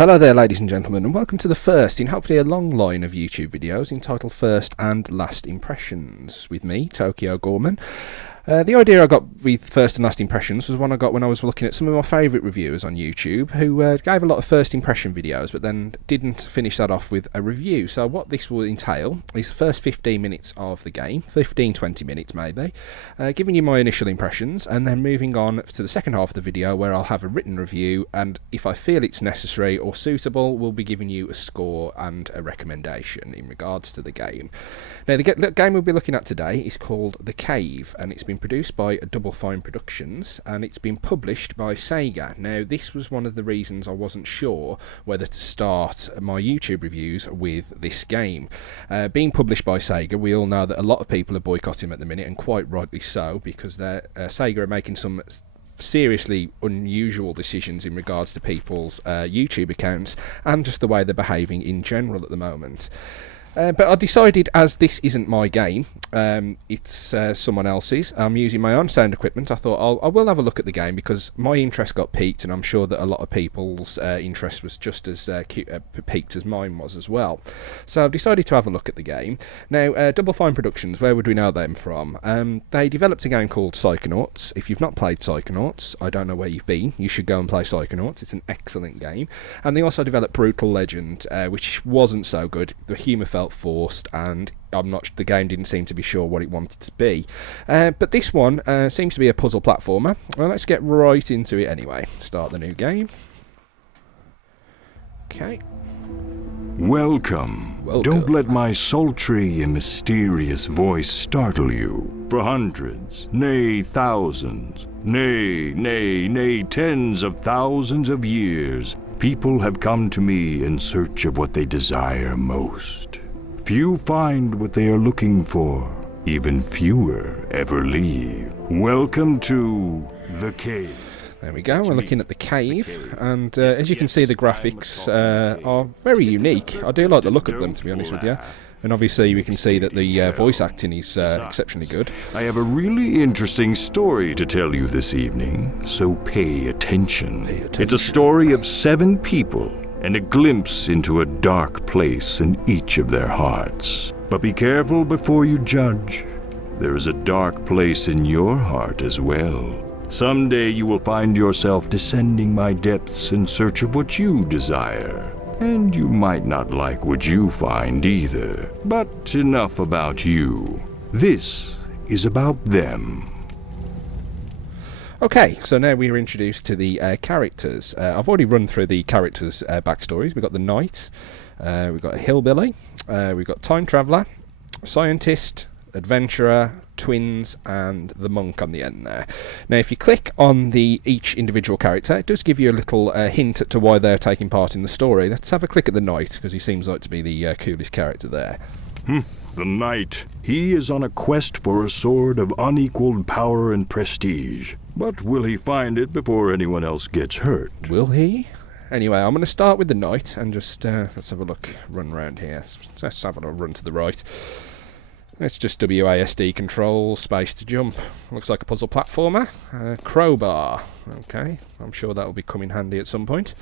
Hello there, ladies and gentlemen, and welcome to the first in hopefully a long line of YouTube videos entitled First and Last Impressions with me, Tokyo Gorman. The idea I got with First and Last Impressions was one I got when I was looking at some of my favourite reviewers on YouTube who gave a lot of first impression videos but then didn't finish that off with a review. So what this will entail is the first 15 minutes of the game, 15-20 minutes maybe, giving you my initial impressions and then moving on to the second half of the video where I'll have a written review, and if I feel it's necessary or suitable, we'll be giving you a score and a recommendation in regards to the game. Now the game we'll be looking at today is called The Cave, and it's been produced by Double Fine Productions and it's been published by Sega. Now this was one of the reasons I wasn't sure whether to start my YouTube reviews with this game. Being published by Sega, we all know that a lot of people are boycotting them at the minute, and quite rightly so, because Sega are making some seriously unusual decisions in regards to people's YouTube accounts and just the way they're behaving in general at the moment. But I decided, as this isn't my game, it's someone else's, I'm using my own sound equipment, I thought I will have a look at the game because my interest got piqued, and I'm sure that a lot of people's interest was just as piqued as mine was as well. So I've decided to have a look at the game. Now, Double Fine Productions, where would we know them from? They developed a game called Psychonauts. If you've not played Psychonauts, I don't know where you've been. You should go and play Psychonauts. It's an excellent game. And they also developed Brutal Legend, which wasn't so good. The humour felt forced, and the game didn't seem to be sure what it wanted to be. But this one seems to be a puzzle platformer. Well, let's get right into it anyway. Start the new game. Okay. Welcome. Don't let my sultry and mysterious voice startle you. For hundreds, nay thousands, nay tens of thousands of years, people have come to me in search of what they desire most. Few find what they are looking for. Even fewer ever leave. Welcome to The Cave. There we go, we're looking at The Cave, and as you can see, the graphics are very unique. I do like the look of them, to be honest with you. And obviously we can see that the voice acting is exceptionally good. I have a really interesting story to tell you this evening, so pay attention. It's a story of 7 people and a glimpse into a dark place in each of their hearts. But be careful before you judge. There is a dark place in your heart as well. Someday you will find yourself descending my depths in search of what you desire. And you might not like what you find either. But enough about you. This is about them. Okay, so now we are introduced to the characters. I've already run through the characters' backstories. We've got the knight, we've got a hillbilly, we've got time traveller, scientist, adventurer, twins, and the monk on the end there. Now if you click on each individual character, it does give you a little hint to why they're taking part in the story. Let's have a click at the knight, because he seems like to be the coolest character there. The knight. He is on a quest for a sword of unequaled power and prestige. But will he find it before anyone else gets hurt? Will he? Anyway, I'm going to start with the knight and just, let's have a look, run around here. Let's have a run to the right. Let's just WASD control, space to jump. Looks like a puzzle platformer. Crowbar. Okay, I'm sure that will be coming handy at some point.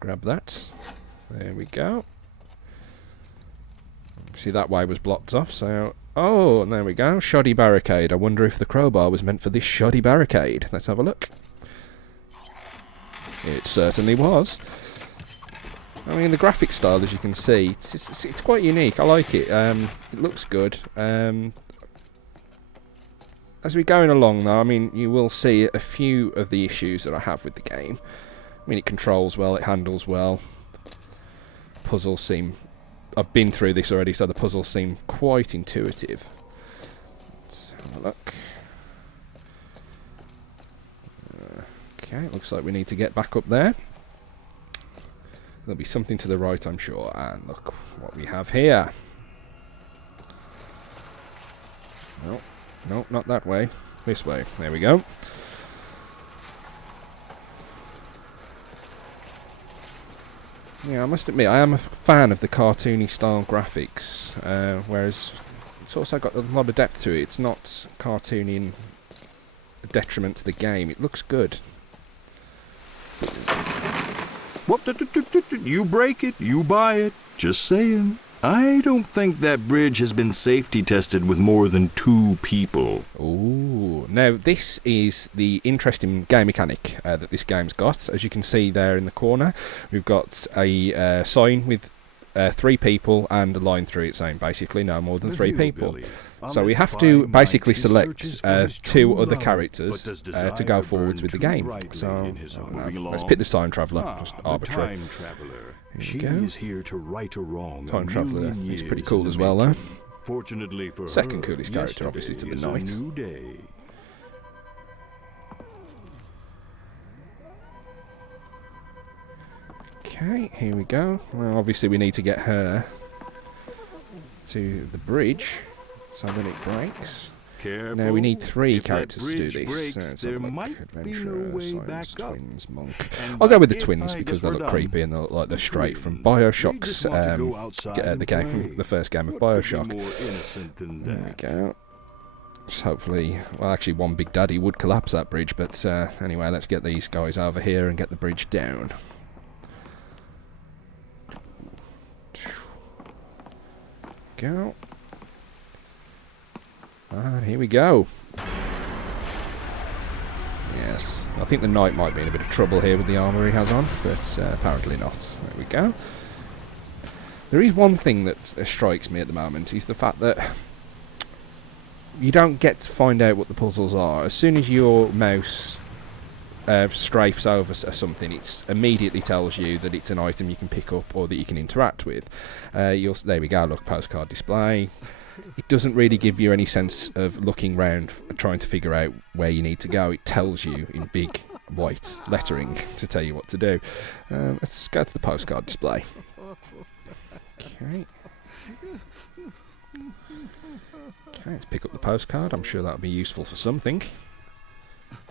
Grab that. There we go. See, that way was blocked off, so... Oh, there we go. Shoddy barricade. I wonder if the crowbar was meant for this shoddy barricade. Let's have a look. It certainly was. I mean, the graphic style, as you can see, it's quite unique. I like it. It looks good. As we're going along, though, I mean, you will see a few of the issues that I have with the game. I mean, it controls well, it handles well. Puzzles seem... I've been through this already, so the puzzles seem quite intuitive. Let's have a look. Okay, looks like we need to get back up there. There'll be something to the right, I'm sure. And look what we have here. No, not that way. This way. There we go. Yeah, I must admit, I am a fan of the cartoony style graphics, whereas it's also got a lot of depth to it. It's not cartoony in a detriment to the game. It looks good. Whoop, you break it, you buy it. Just saying. I don't think that bridge has been safety tested with more than 2 people. Ooh. Now, this is the interesting game mechanic that this game's got. As you can see there in the corner, we've got a sign with 3 people and a line through it saying basically no more than 3 people. So we have to basically select 2 other characters to go forwards with the game. So let's pick the Time Traveller, just arbitrary. She is here to right a wrong. Time Traveller is pretty cool as well, though. Fortunately for Second her, coolest character, obviously, to the is a Knight. new day. Okay, here we go. Well, obviously we need to get her to the bridge so that it breaks. Careful. Now we need 3 If that characters to do bridge this. breaks, Let's there have a look. might be no Adventurer, way Science, back up. Twins, Monk. And I'll go with the by it, twins I because guess they we're look done. creepy and they look like they're straight from Twins. They Bioshock's just want to go outside the and play. game, the first game of What could be Bioshock. more innocent than There we that? go. Just hopefully, well, actually, one Big Daddy would collapse that bridge, but anyway, let's get these guys over here and get the bridge down. Go. And here we go. Yes, I think the Knight might be in a bit of trouble here with the armour he has on, but apparently not. There we go. There is one thing that strikes me at the moment, is the fact that you don't get to find out what the puzzles are. As soon as your mouse strafes over something, it immediately tells you that it's an item you can pick up or that you can interact with. There we go, look, postcard display. It doesn't really give you any sense of looking round trying to figure out where you need to go. It tells you in big white lettering to tell you what to do. Let's go to the postcard display. Okay. Okay, let's pick up the postcard. I'm sure that'll be useful for something.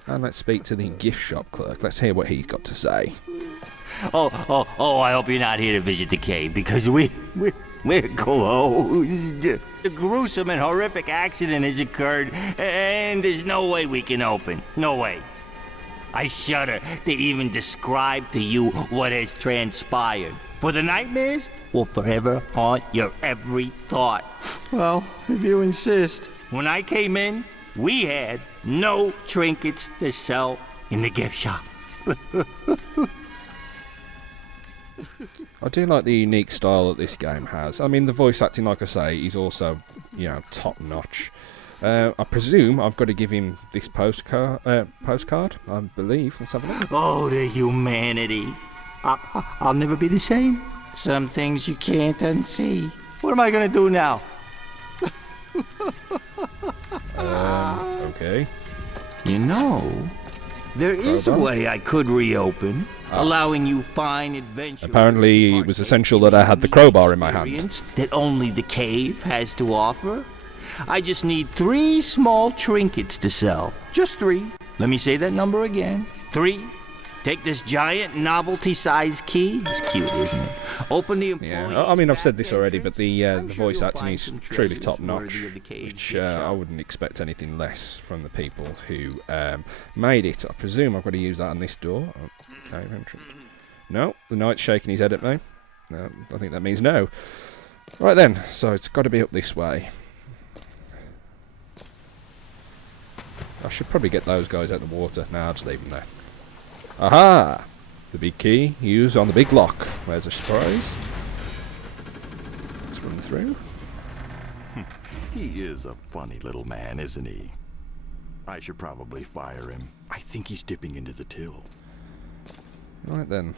And let's speak to the gift shop clerk. Let's hear what he's got to say. Oh, I hope you're not here to visit the cave because we're closed. A gruesome and horrific accident has occurred and there's no way we can open. No way. I shudder to even describe to you what has transpired. For the nightmares will forever haunt your every thought. Well, if you insist. When I came in, we had no trinkets to sell in the gift shop. I do like the unique style that this game has. I mean, the voice acting, like I say, is also, top notch. I presume I've got to give him this postcard, I believe. Let's have a look. Oh, the humanity. I'll never be the same. Some things you can't unsee. What am I gonna do now? Okay. You know, there is a way I could reopen, allowing you fine adventures. Apparently, it was essential that I had the crowbar in my hand. That only the cave has to offer. I just need 3 small trinkets to sell. Just 3. Let me say that number again. 3. Take this giant novelty-sized key. It's cute, isn't it? Open the employee's Yeah, I mean, I've said this back already, but the entrance. I'm sure voice you'll acting find is some truly treasures top notch, worthy of the cave's which gift I shop. wouldn't expect anything less from the people who made it. I presume I've got to use that on this door. Oh, okay, entrance. No, the Knight's shaking his head at me. No, I think that means no. Right then, so it's got to be up this way. I should probably get those guys out of the water. No, I'll just leave them there. Aha! The big key used on the big lock. There's a surprise. Let's run through. He is a funny little man, isn't he? I should probably fire him. I think he's dipping into the till. Right then.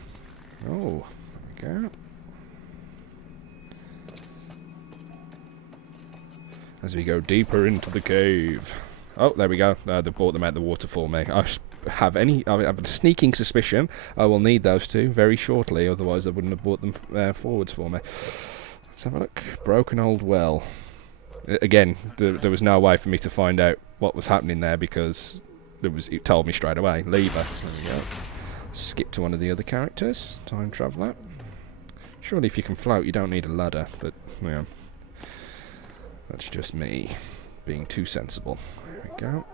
Oh, there we go. As we go deeper into the cave. Oh, there we go. They brought them out of the water for me. I have a sneaking suspicion I will need those 2 very shortly, otherwise I wouldn't have brought them forwards for me. Let's have a look. Broken old well. Again, there was no way for me to find out what was happening there because it told me straight away. Lever. There we go. Skip to one of the other characters. Time Traveller. Surely if you can float you don't need a ladder, but yeah. That's just me being too sensible. There we go.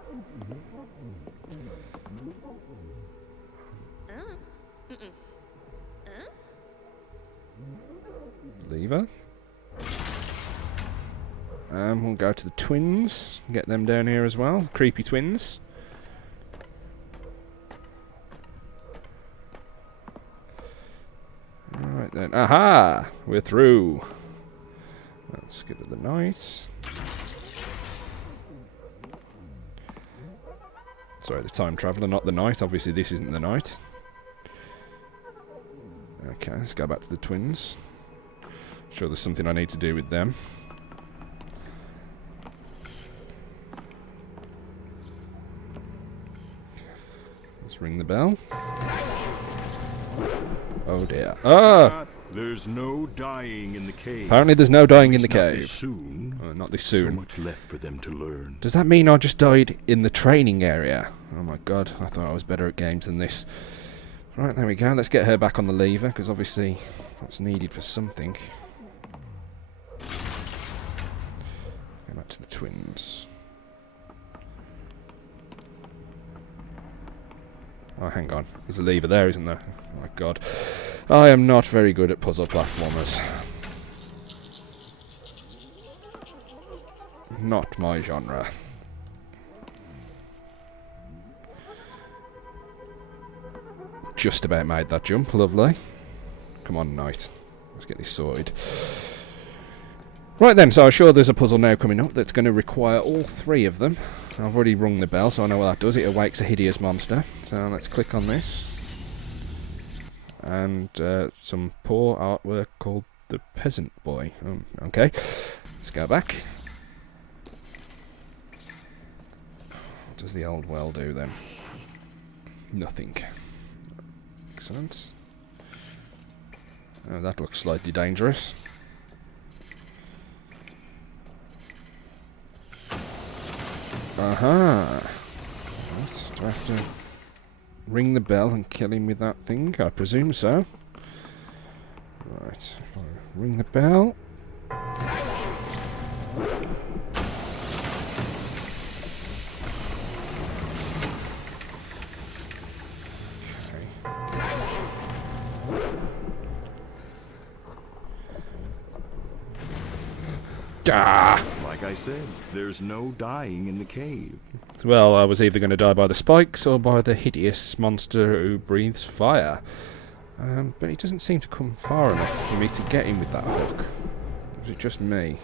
Lever. We'll go to the twins. Get them down here as well. Creepy twins. Alright then. Aha! We're through. Let's get to the night. Sorry, the time traveller, not the night. Obviously this isn't the night. Okay, let's go back to the twins. Sure there's something I need to do with them. Let's ring the bell. Oh dear. Ah! There's no dying in the cave. Apparently there's no dying in the Not cave. this soon. Not this So soon. much left for them to learn. Does that mean I just died in the training area? Oh my god, I thought I was better at games than this. Right, there we go. Let's get her back on the lever, because obviously that's needed for something. Go back to the twins. Oh, hang on. There's a lever there, isn't there? Oh my god. I am not very good at puzzle platformers. Not my genre. Just about made that jump. Lovely. Come on, Knight. Let's get this sorted. Right then, so I'm sure there's a puzzle now coming up that's going to require all three of them. I've already rung the bell, so I know what that does. It awakes a hideous monster. So let's click on this. And some poor artwork called The Peasant Boy. Okay, let's go back. What does the old well do then? Nothing. Excellent. Oh, that looks slightly dangerous. Aha! Right, do I have to ring the bell and kill him with that thing? I presume so. Right, if I ring the bell. Ah! Like I said, there's no dying in the cave. Well, I was either going to die by the spikes or by the hideous monster who breathes fire. But he doesn't seem to come far enough for me to get him with that hook. Or is it just me?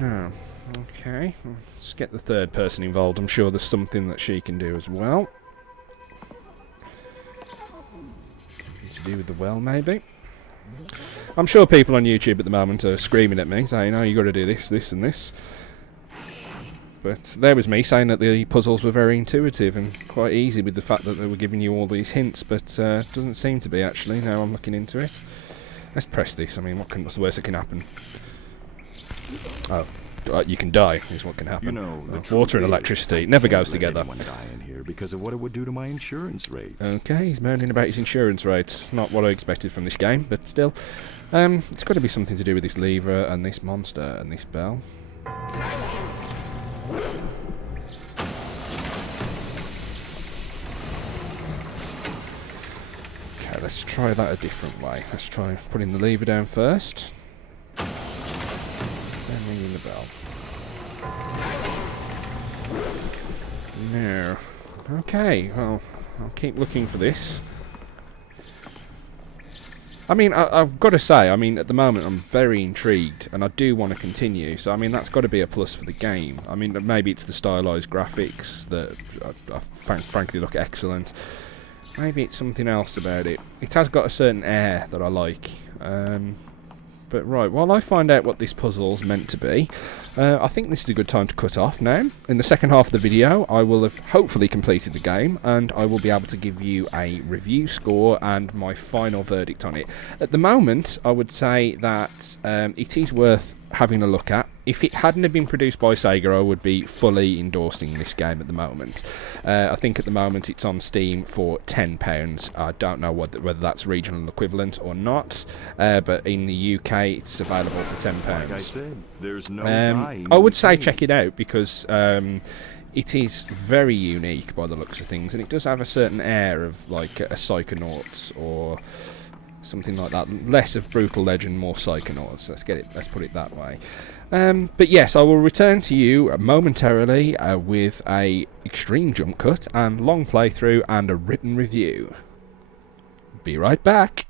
No. Okay, let's get the third person involved. I'm sure there's something that she can do as well. To do with the well, maybe. I'm sure people on YouTube at the moment are screaming at me, saying, oh, you got to do this, this and this. But there was me saying that the puzzles were very intuitive and quite easy with the fact that they were giving you all these hints, but doesn't seem to be actually, now I'm looking into it. Let's press this. I mean, what's the worst that can happen? Oh. You can die, is what can happen. You know, water and electricity never goes together. Anyone die in here because of what it would do to my insurance rates. Okay, he's moaning about his insurance rates. Not what I expected from this game, but still. It's got to be something to do with this lever and this monster and this bell. Okay, let's try that a different way. Let's try putting the lever down first. Then ringing the bell. No. Okay, well, I'll keep looking for this. I mean, I've got to say, I mean, at the moment I'm very intrigued, and I do want to continue, so I mean, that's got to be a plus for the game. I mean, maybe it's the stylised graphics that frankly look excellent. Maybe it's something else about it. It has got a certain air that I like. But right, while I find out what this puzzle's meant to be, I think this is a good time to cut off now. In the second half of the video, I will have hopefully completed the game, and I will be able to give you a review score and my final verdict on it. At the moment, I would say that it is worth having a look at. If it hadn't have been produced by Sega, I would be fully endorsing this game at the moment. I think at the moment it's on Steam for £10. I don't know whether that's regional equivalent or not, but in the UK it's available for £10. Like I said, there's no I would say check it out because it is very unique by the looks of things, and it does have a certain air of like a Psychonauts or something like that. Less of Brutal Legend, more Psychonauts. Let's put it that way. But yes, I will return to you momentarily with a extreme jump cut and long playthrough and a written review. Be right back.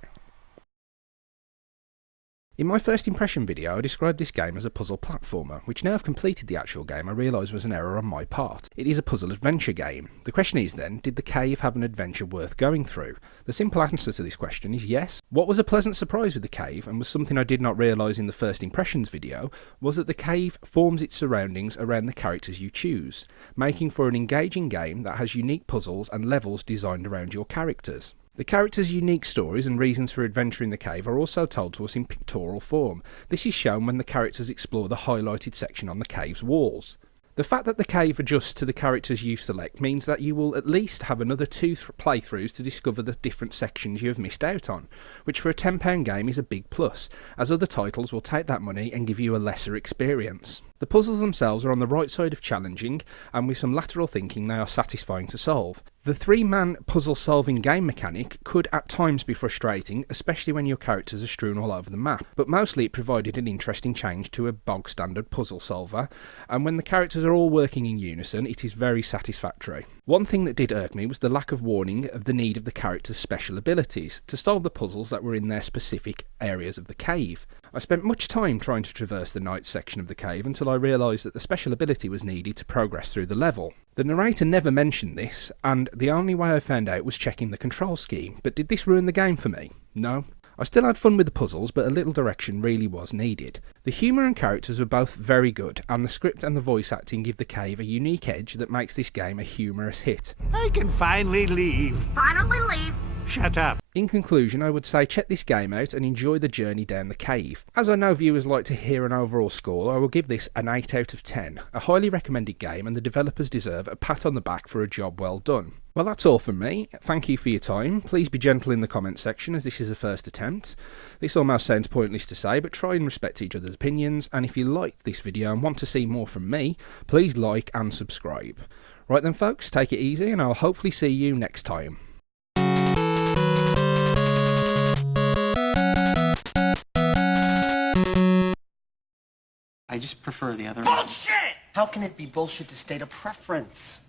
In my first impression video, I described this game as a puzzle platformer, which now I've completed the actual game I realise was an error on my part. It is a puzzle adventure game. The question is then, did the cave have an adventure worth going through? The simple answer to this question is yes. What was a pleasant surprise with the cave, and was something I did not realise in the first impressions video, was that the cave forms its surroundings around the characters you choose, making for an engaging game that has unique puzzles and levels designed around your characters. The characters' unique stories and reasons for adventuring the cave are also told to us in pictorial form. This is shown when the characters explore the highlighted section on the cave's walls. The fact that the cave adjusts to the characters you select means that you will at least have another 2 playthroughs to discover the different sections you have missed out on, which for a £10 game is a big plus, as other titles will take that money and give you a lesser experience. The puzzles themselves are on the right side of challenging, and with some lateral thinking they are satisfying to solve. The 3-man puzzle-solving game mechanic could at times be frustrating, especially when your characters are strewn all over the map, but mostly it provided an interesting change to a bog-standard puzzle solver, and when the characters are all working in unison, it is very satisfactory. One thing that did irk me was the lack of warning of the need of the characters' special abilities to solve the puzzles that were in their specific areas of the cave. I spent much time trying to traverse the night section of the cave until I realised that the special ability was needed to progress through the level. The narrator never mentioned this, and the only way I found out was checking the control scheme, but did this ruin the game for me? No. I still had fun with the puzzles, but a little direction really was needed. The humour and characters were both very good, and the script and the voice acting give the cave a unique edge that makes this game a humorous hit. I can finally leave. Finally leave. Shut up. In conclusion, I would say check this game out and enjoy the journey down the cave. As I know viewers like to hear an overall score, I will give this an 8 out of 10. A highly recommended game, and the developers deserve a pat on the back for a job well done. Well, that's all from me. Thank you for your time. Please be gentle in the comment section, as this is a first attempt. This almost sounds pointless to say, but try and respect each other's opinions, and if you liked this video and want to see more from me, please like and subscribe. Right then folks, take it easy, and I'll hopefully see you next time. I just prefer the other. Bullshit! How can it be bullshit to state a preference?